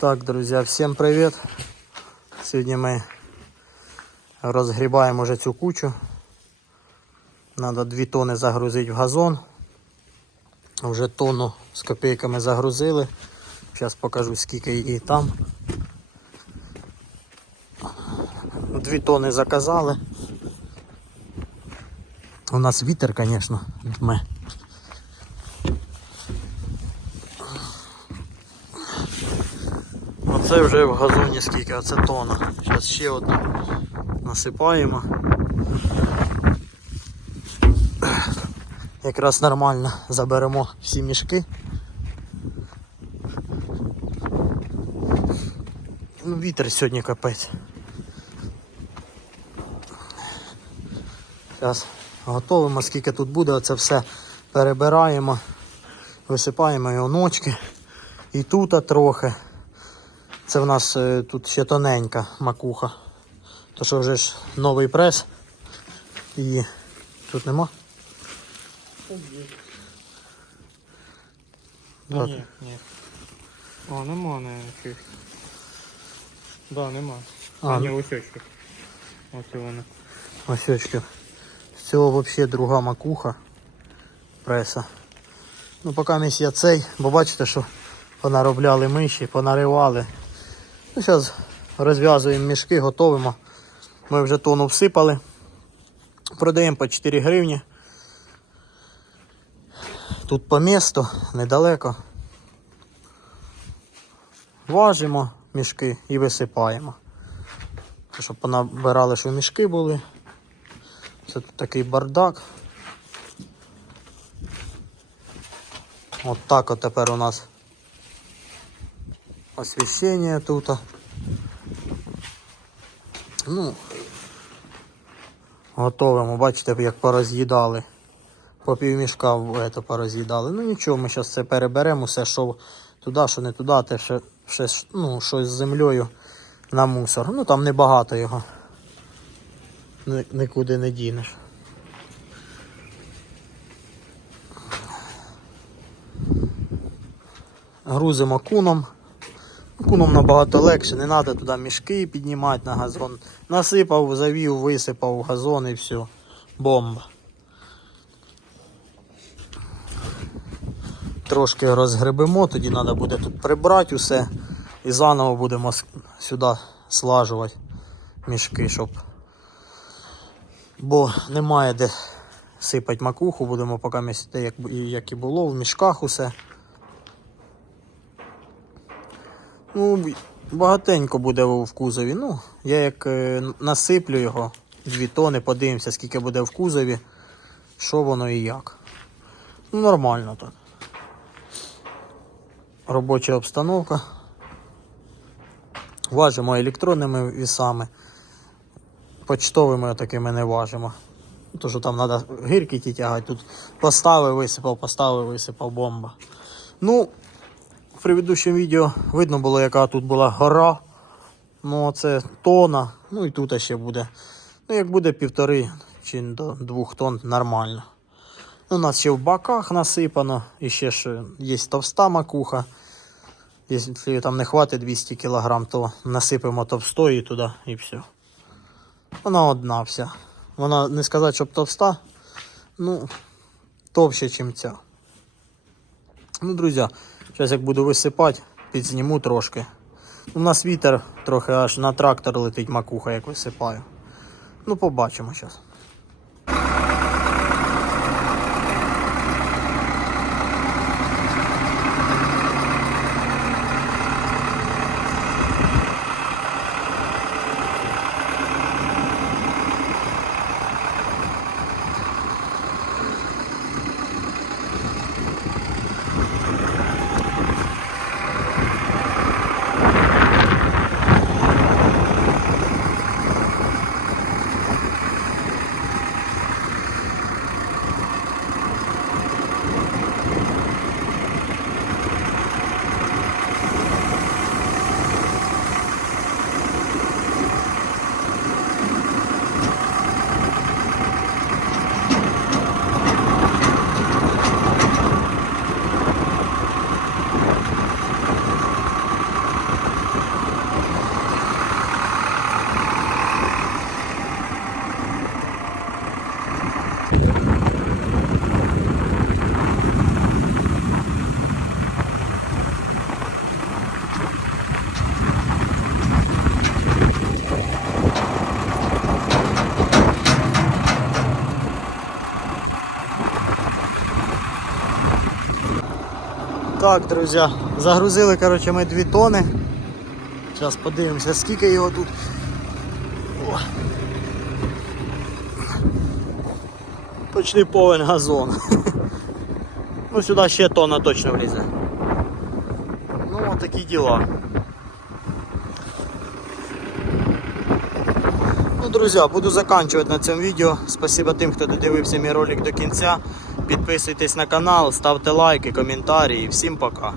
Так, друзі, всім привіт. Сьогодні ми розгрібаємо вже цю кучу. Надо 2 тони загрузити в газон. Вже тонну з копійками загрузили. Зараз покажу скільки її там. 2 тони заказали. У нас вітер, звісно, дме. Оце вже в газоні скільки, оце тона. Зараз ще одну насипаємо. Якраз нормально заберемо всі мішки. Ну, вітер сьогодні капець. Зараз готовимо, скільки тут буде, оце все перебираємо, висипаємо його ночки. І тут трохи. Це в нас е, тут ще тоненька макуха. То що вже ж новий прес. І тут нема. Да Так. ні, ні. О, нема не чих. Да, нема. А, А, ні, усьочки. Ось вона. Ось очки. З цього взагалі друга макуха преса. Ну поки місць я цей, бо бачите, що понаробляли миші, понаривали. Ну, зараз розв'язуємо мішки, готовимо. Ми вже тонну всипали. Продаємо по 4 гривні. Тут по місту, недалеко. Важимо мішки і висипаємо. Щоб понабирали, що мішки були. Це тут такий бардак. От так от тепер у нас освіщення тут. Ну, готовимо, бачите, як пороз'їдали. По півмішка це пороз'їдали. Ну нічого, ми зараз це переберемо, все, що туди, що не туди, те ще, ще ну, щось з землею на мусор. Ну там небагато його. Нікуди не дінеш. Грузимо куном. Куном набагато легше, не треба туди мішки піднімати на газон. Насипав, завів, висипав газон і все. Бомба. Трошки розгребемо, тоді треба буде тут прибрати усе і заново будемо сюди слажувати мішки, щоб. Бо немає де сипати макуху, будемо поки місяти, як, і було, в мішках усе. Ну, багатенько буде в кузові. Ну, я як е, насиплю його, дві тони, подивимося, скільки буде в кузові, що воно і як. Ну, нормально так. Робоча обстановка. Важимо електронними вісами. Почтовими такими не важимо. То, що там треба гірки ті тягати. Тут поставив, висипав, поставив, висипав бомба. Ну, в предыдущому відео видно було, яка тут була гора. Ну, це тона. Ну і тут ще буде. Ну, як буде півтори чи до двох тонн нормально. Ну, У нас ще в баках насипано, і ще ж є товста макуха. Якщо там не хватить 200 кг, то насипемо товстої туди і все. Вона одна вся. Вона не сказати, щоб товста, ну, товще, ніж ця. Ну, друзі, зараз як буду висипати, підзніму трошки. У нас вітер трохи аж на трактор летить макуха, як висипаю. Ну, побачимо зараз. Так, друзі, загрузили коротше, ми 2 тони. Зараз подивимося, скільки його тут. О. Почти повен газон. Ну, сюди ще тонна точно влізе. Ну, такі діла. Ну, друзі, буду закінчувати на цьому відео. Спасибо тим, хто додивився мій ролик до кінця. Підписуйтесь на канал, ставте лайки, коментарі. Всім пока.